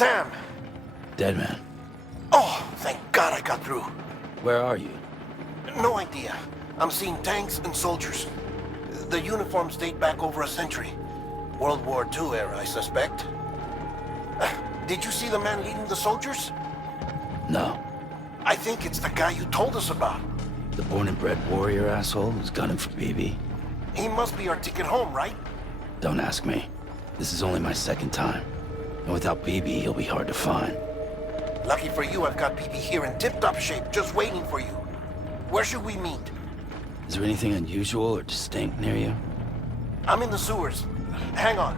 Sam! Deadman. Oh, thank God I got through. Where are you? No idea. I'm seeing tanks and soldiers. The uniforms date back over a century. World War II era, I suspect. Did you see the man leading the soldiers? No. I think it's the guy you told us about. The born and bred warrior asshole who's gunning for BB? He must be our ticket home, right? Don't ask me. This is only my second time. And without BB, he'll be hard to find. Lucky for you, I've got BB here in tip-top shape, just waiting for you. Where should we meet? Is there anything unusual or distinct near you? I'm in the sewers. Hang on.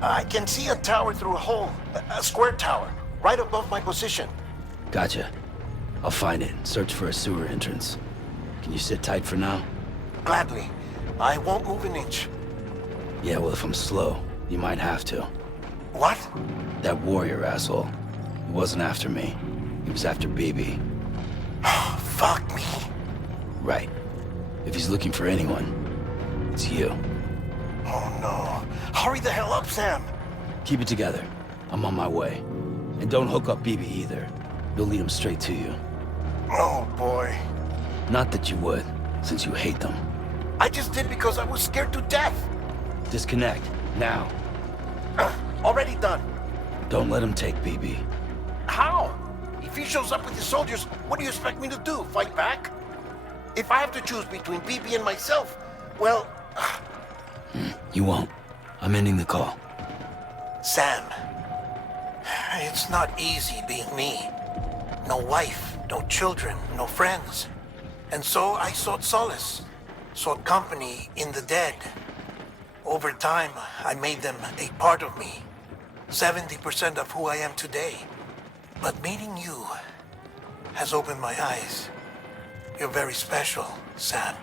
I can see a tower through a hole. A square tower, right above my position. Gotcha. I'll find it and search for a sewer entrance. Can you sit tight for now? Gladly. I won't move an inch. Yeah, well, if I'm slow, you might have to. What? That warrior asshole. He wasn't after me. He was after BB. Fuck me. Right. If he's looking for anyone, it's you. Oh no. Hurry the hell up, Sam. Keep it together. I'm on my way. And don't hook up BB either. You'll lead him straight to you. Oh boy. Not that you would, since you hate them. I just did because I was scared to death. Disconnect, now. Already done. Don't let him take BB. How? If he shows up with his soldiers, what do you expect me to do? Fight back? If I have to choose between BB and myself, well... You won't. I'm ending the call. Sam, it's not easy being me. No wife, no children, no friends. And so I sought solace, sought company in the dead. Over time, I made them a part of me. 70% of who I am today. But meeting you has opened my eyes. You're very special, Sam.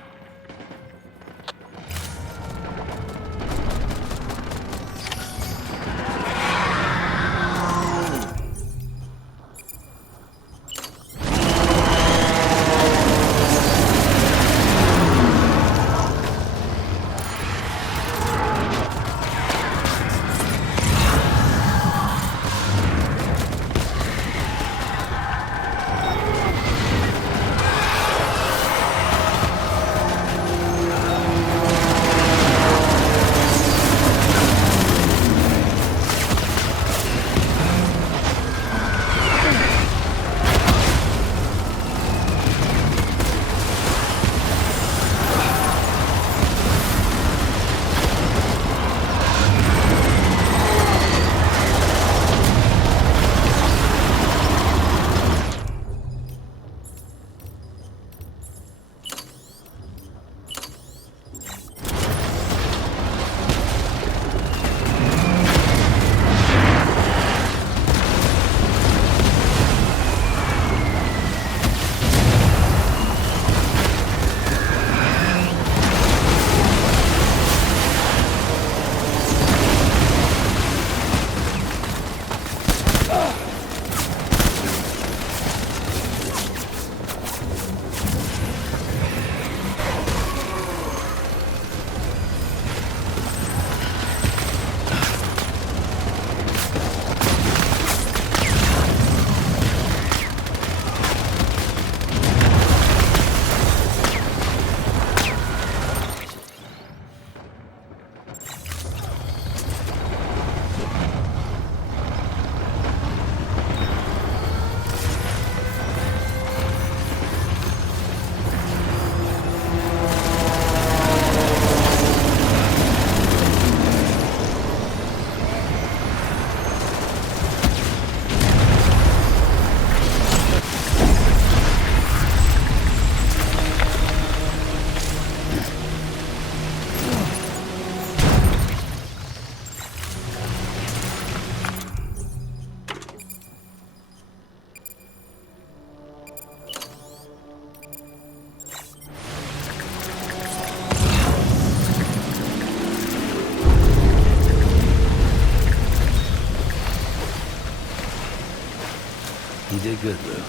You did good, Lou.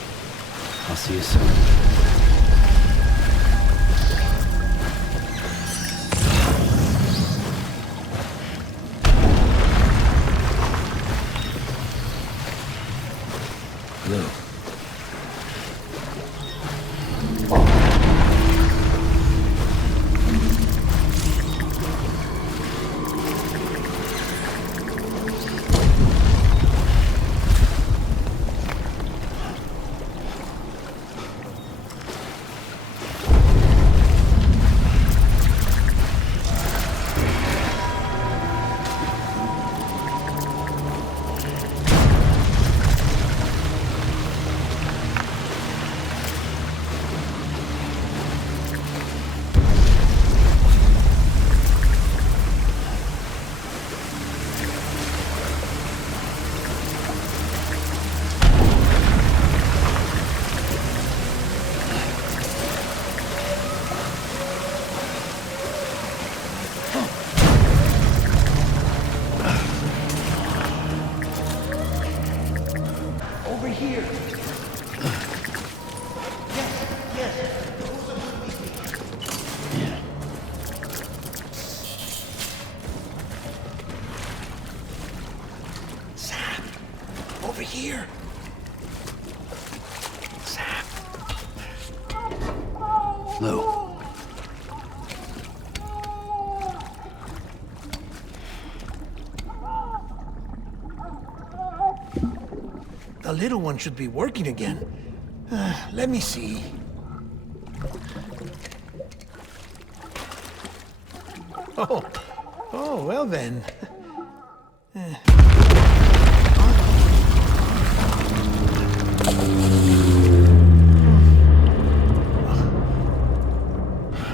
I'll see you soon. Lou. The little one should be working again. Let me see. Oh, well then.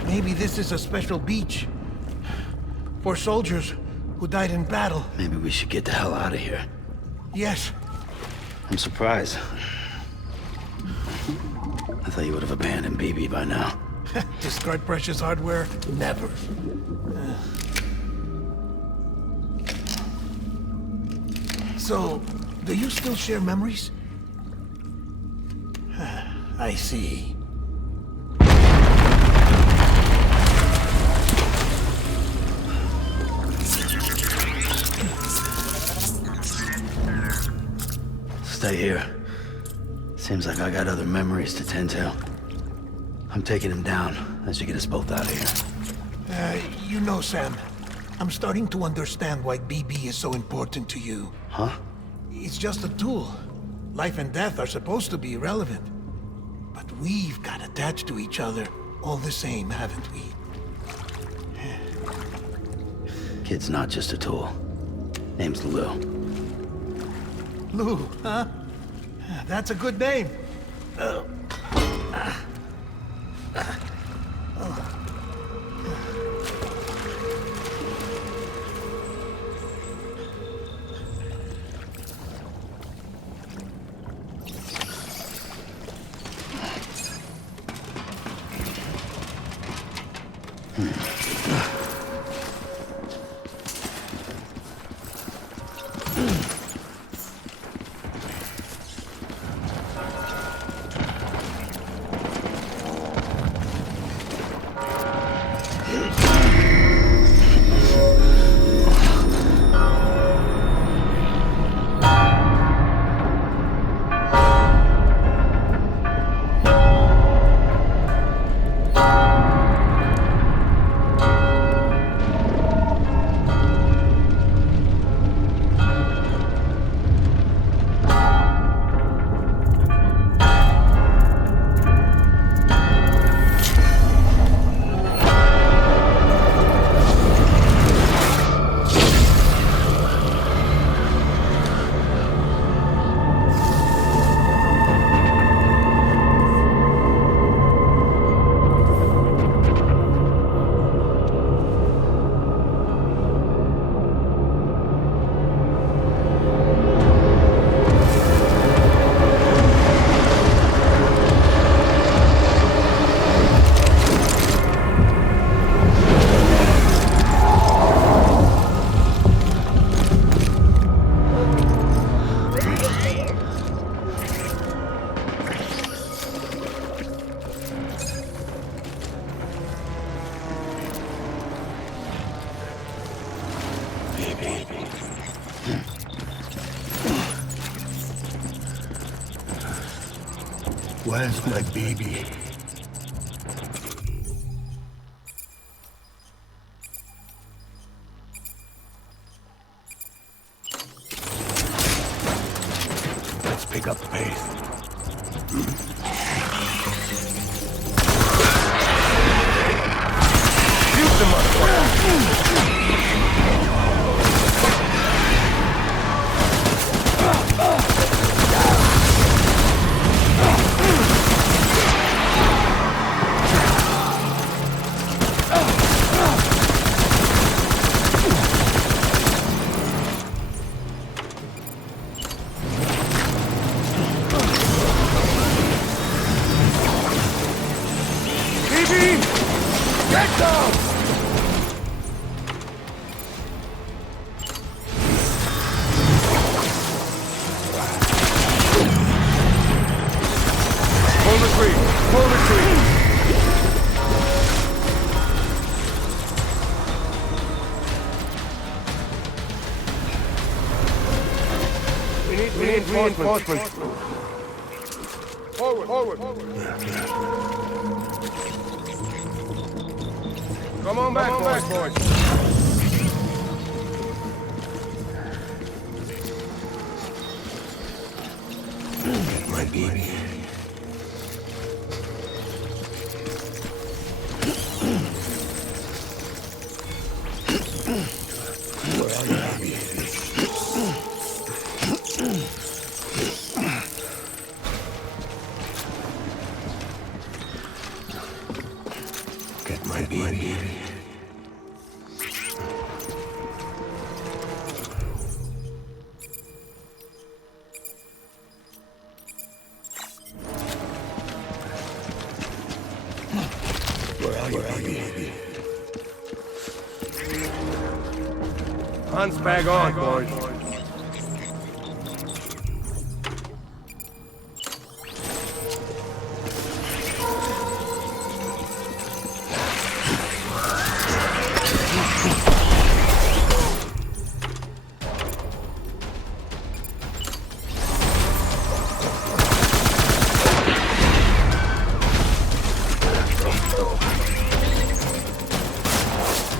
Maybe this is a special beach for soldiers who died in battle. Maybe we should get the hell out of here. Yes. I'm surprised. I thought you would have abandoned BB by now. Discard precious hardware? Never. So, do you still share memories? I see. Stay here. Seems like I got other memories to tend to. I'm taking him down as you get us both out of here. You know, Sam, I'm starting to understand why BB is so important to you. Huh? It's just a tool. Life and death are supposed to be irrelevant. But we've got attached to each other all the same, haven't we? Kid's not just a tool. Name's Lou. Lou, huh? That's a good name. Where's my baby? Let's pick up the pace. Shoot the motherfucker! Reinforcements. Forward. Come on back, boys. My baby. Where are you, baby? Get my baby. Where are you, baby? Hunts back on, boys.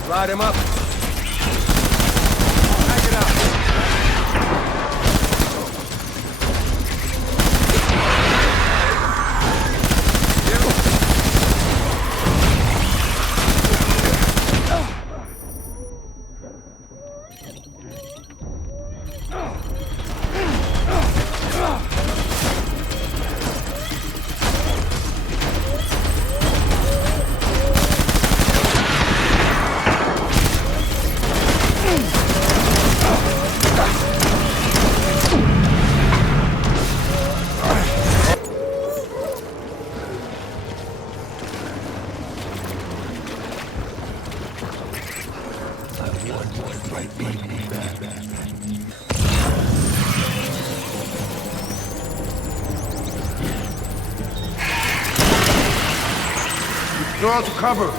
Ride him up. Back it up. Go out to cover.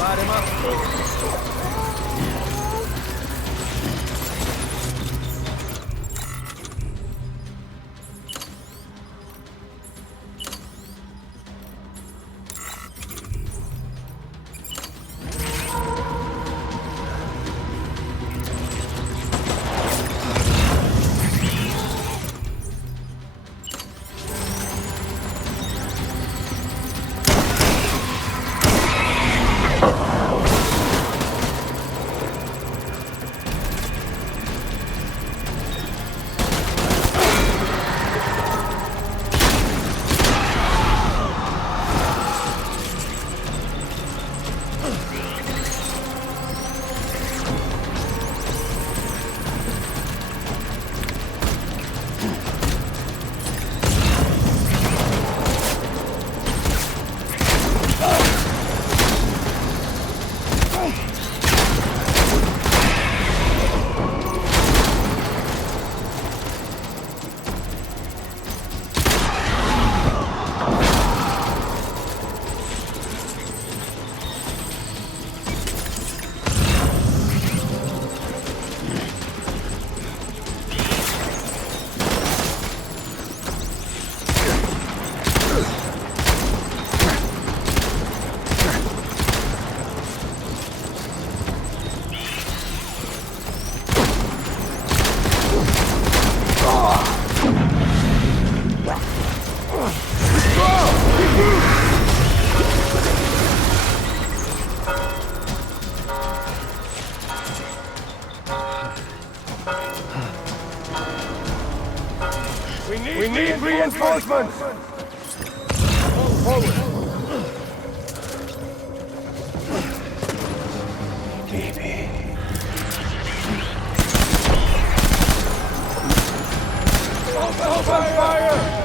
Light him up. We need reinforcements! Forward! Baby. Open fire!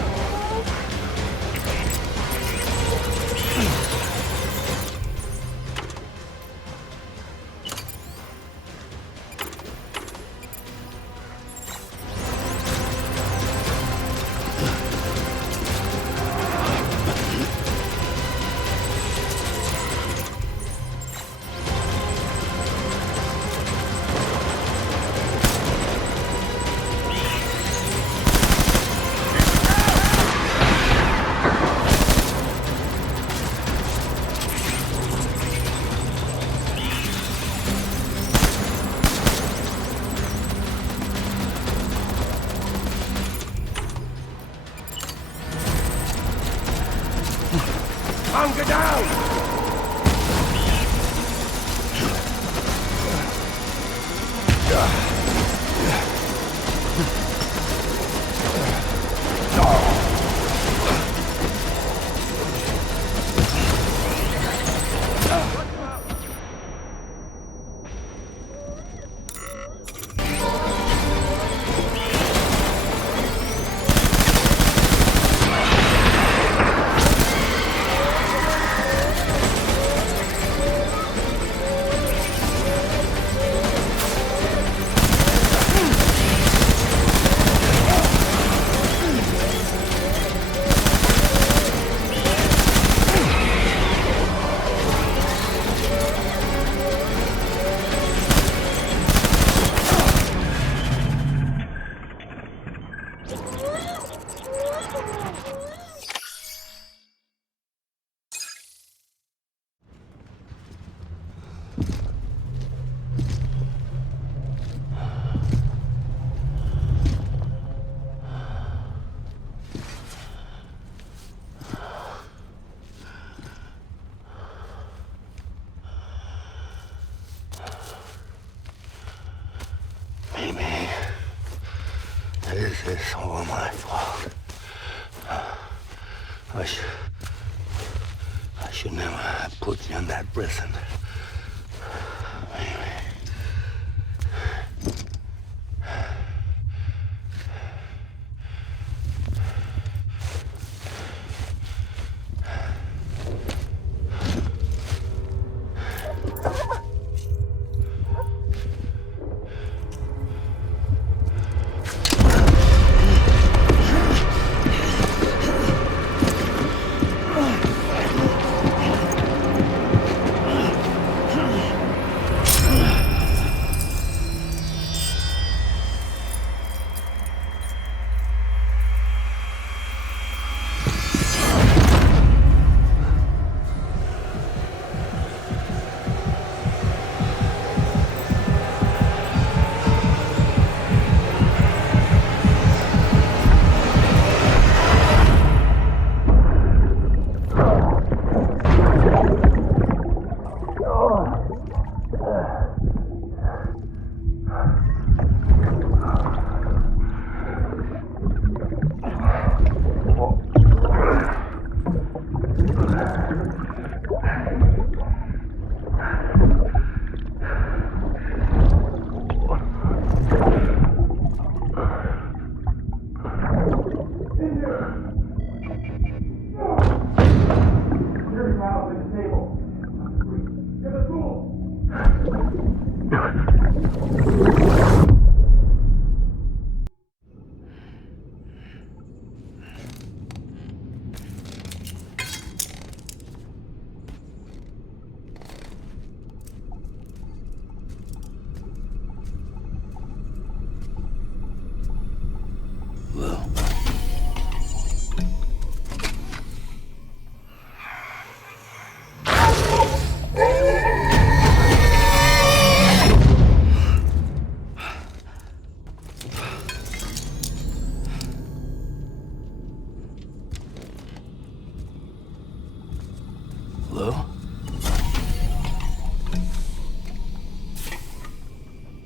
Hunker down! This is all my fault. I should never have put you in that prison.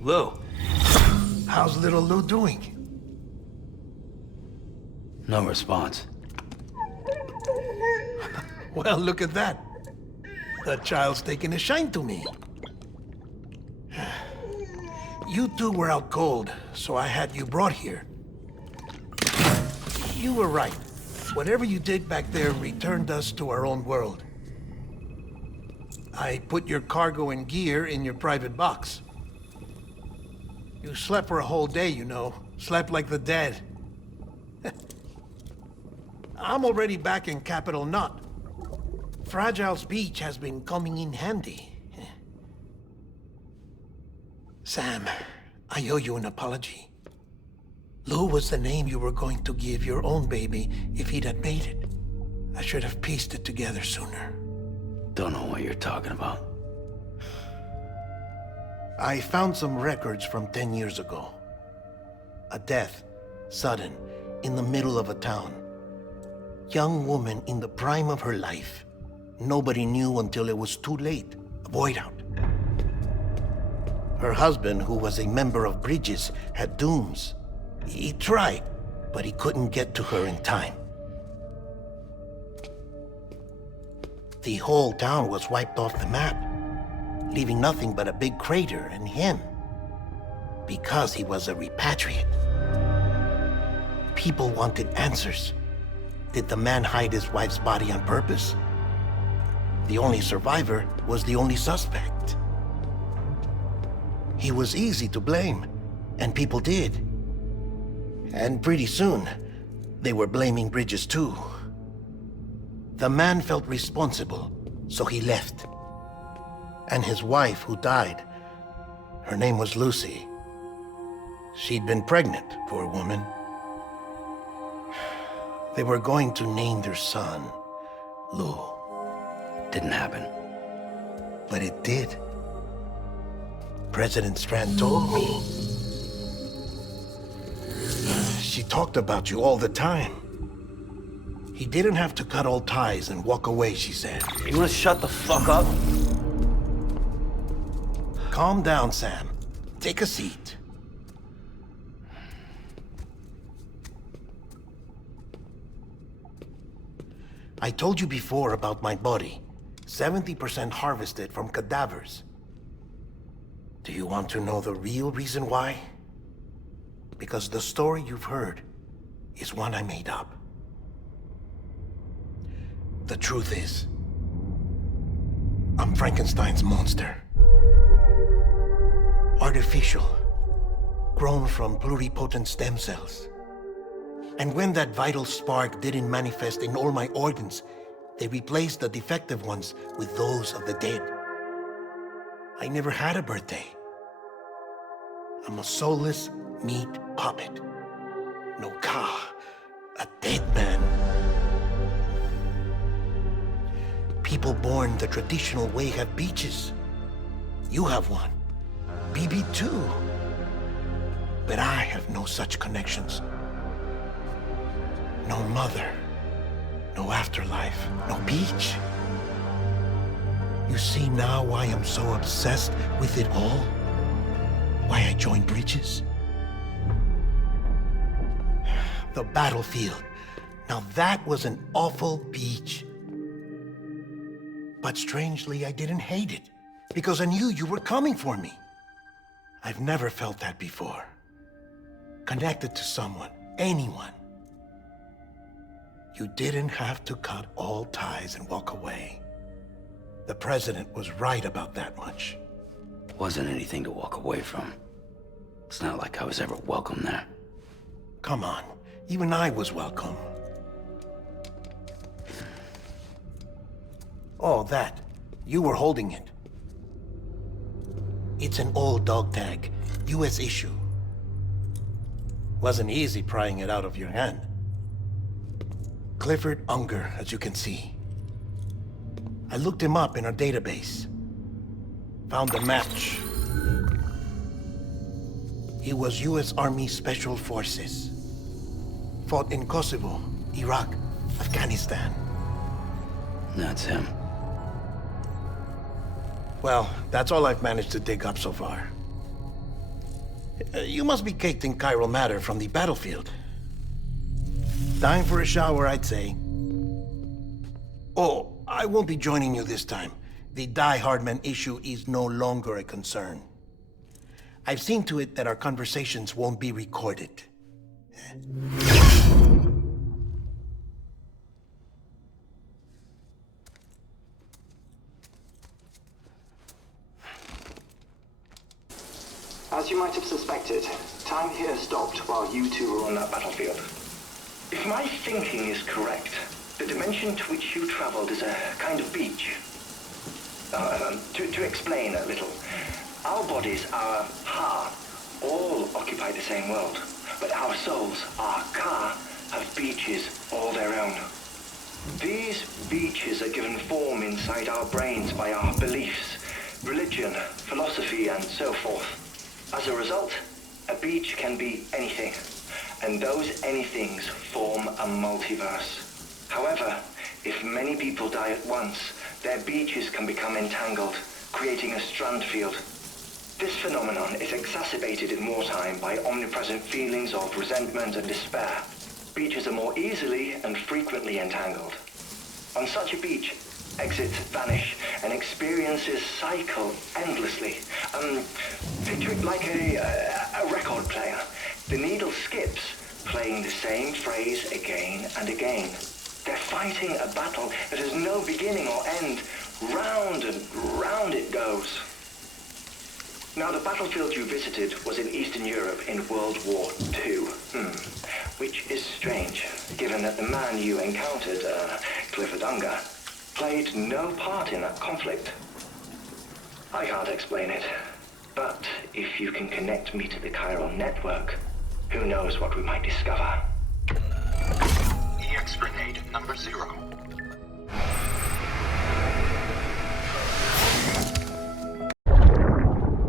Lou, how's little Lou doing? No response. Well, look at that. The child's taking a shine to me. You two were out cold, so I had you brought here. You were right. Whatever you did back there returned us to our own world. I put your cargo and gear in your private box. You slept for a whole day, you know. Slept like the dead. I'm already back in Capital Knot. Fragile's beach has been coming in handy. Sam, I owe you an apology. Lou was the name you were going to give your own baby if he'd had made it. I should have pieced it together sooner. Don't know what you're talking about. I found some records from 10 years ago. A death, sudden, in the middle of a town. Young woman in the prime of her life. Nobody knew until it was too late. A void out. Her husband, who was a member of Bridges, had dooms. He tried, but he couldn't get to her in time. The whole town was wiped off the map, leaving nothing but a big crater and him. Because he was a repatriate. People wanted answers. Did the man hide his wife's body on purpose? The only survivor was the only suspect. He was easy to blame, and people did. And pretty soon, they were blaming Bridges too. The man felt responsible, so he left. And his wife, who died, her name was Lucy. She'd been pregnant, poor woman. They were going to name their son Lou. Didn't happen. But it did. President Strand told me. She talked about you all the time. He didn't have to cut all ties and walk away, she said. You wanna shut the fuck up? Calm down, Sam. Take a seat. I told you before about my body. 70% harvested from cadavers. Do you want to know the real reason why? Because the story you've heard is one I made up. The truth is, I'm Frankenstein's monster. Artificial, grown from pluripotent stem cells. And when that vital spark didn't manifest in all my organs, they replaced the defective ones with those of the dead. I never had a birthday. I'm a soulless meat puppet. No car, a dead man. People born the traditional way have beaches. You have one. BB too. But I have no such connections. No mother. No afterlife. No beach. You see now why I'm so obsessed with it all? Why I joined bridges? The battlefield. Now that was an awful beach. But strangely, I didn't hate it, because I knew you were coming for me. I've never felt that before. Connected to someone, anyone. You didn't have to cut all ties and walk away. The president was right about that much. Wasn't anything to walk away from. It's not like I was ever welcome there. Come on, even I was welcome. Oh, that. You were holding it. It's an old dog tag, US issue. Wasn't easy prying it out of your hand. Clifford Unger, as you can see. I looked him up in our database. Found a match. He was US Army Special Forces. Fought in Kosovo, Iraq, Afghanistan. That's him. Well, that's all I've managed to dig up so far. You must be caked in chiral matter from the battlefield. Time for a shower, I'd say. Oh, I won't be joining you this time. The Die-Hardman issue is no longer a concern. I've seen to it that our conversations won't be recorded. As you might have suspected, time here stopped while you two were on that battlefield. If my thinking is correct, the dimension to which you traveled is a kind of beach. To explain a little, our bodies, our ha, all occupy the same world, but our souls, our ka, have beaches all their own. These beaches are given form inside our brains by our beliefs, religion, philosophy, and so forth. As a result, a beach can be anything, and those anythings form a multiverse. However, if many people die at once, their beaches can become entangled, creating a strand field. This phenomenon is exacerbated in wartime by omnipresent feelings of resentment and despair. Beaches are more easily and frequently entangled. On such a beach, exits vanish and experiences cycle endlessly. Picture it like a record player. The needle skips, playing the same phrase again and again. They're fighting a battle that has no beginning or end. Round and round it goes. Now, the battlefield you visited was in Eastern Europe in World War II. Which is strange, given that the man you encountered, Clifford Unger, played no part in that conflict. I can't explain it, but if you can connect me to the chiral network, who knows what we might discover. EX grenade number 0.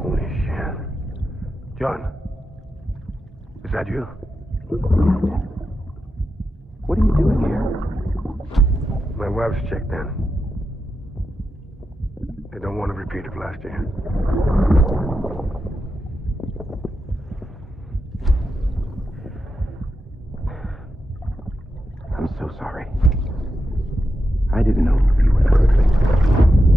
Holy shit. John, is that you? What are you doing here? My wife's checked in. They don't want to repeat of last year. I'm so sorry. I didn't know you were perfect.